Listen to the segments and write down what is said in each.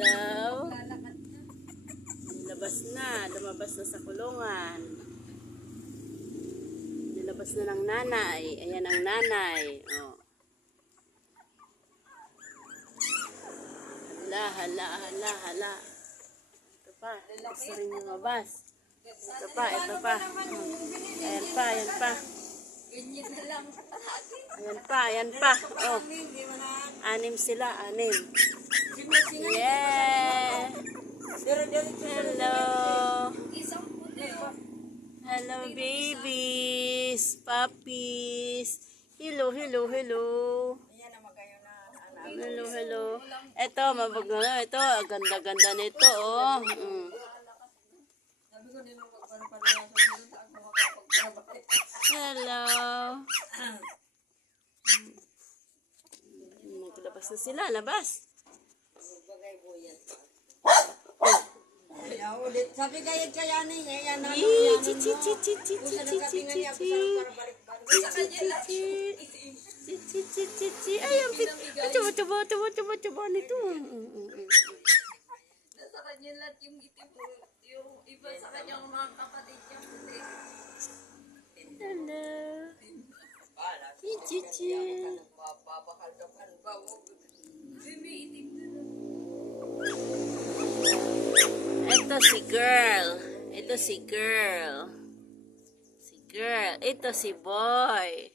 Hello. Lumabas na sa kulungan. Nilabas na ng nanay. Ayan ang nanay. Oh. Hala. Ito pa. Gusto rin lumabas. Ito pa. Ayan pa. Ayan pa. Oh. 6 sila. 6. Yeah. Hello babies, puppies. Hello. Ito, ito, ganda nito, oh. Hello. Naglabas na sila, labas. Sabi kaya ni yan na. Ayun, coba nito. Nasa kanya lahat yung itim, yung iba sa kanyang mga kapatid niya puti. Hello. Ito si girl. Ito si boy.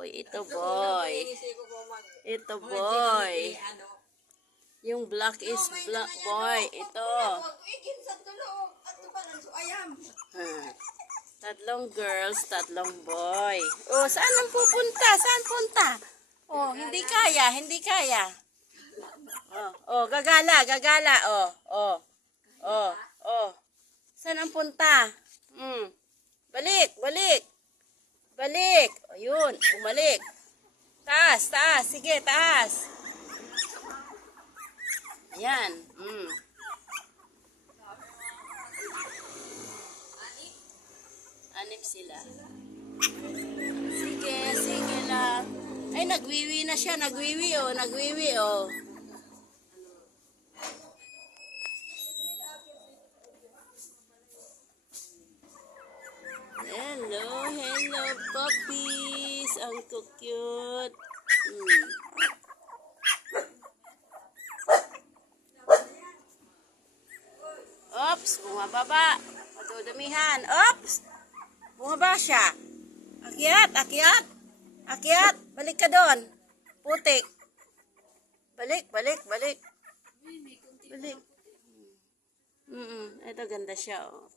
Ito boy. Yung black is black boy. Ito. 3 girls, 3 boy. Oh, saan ang pupunta? Saan punta? Oh, hindi kaya. Oh, gagala. Oh. Saan ang punta? Balik. Ayun, bumalik. Taas. Sige, taas. Ayan. 6 sila. Sige lang. Ay, nagwiwi na siya. Nagwiwi, oh. Hello, puppies. Ang cute. Oops, bumababa. Matudumihan. Oops! Bumaba siya. Akyat. Balik ka doon. Putik. Balik. Ito ganda siya, oh.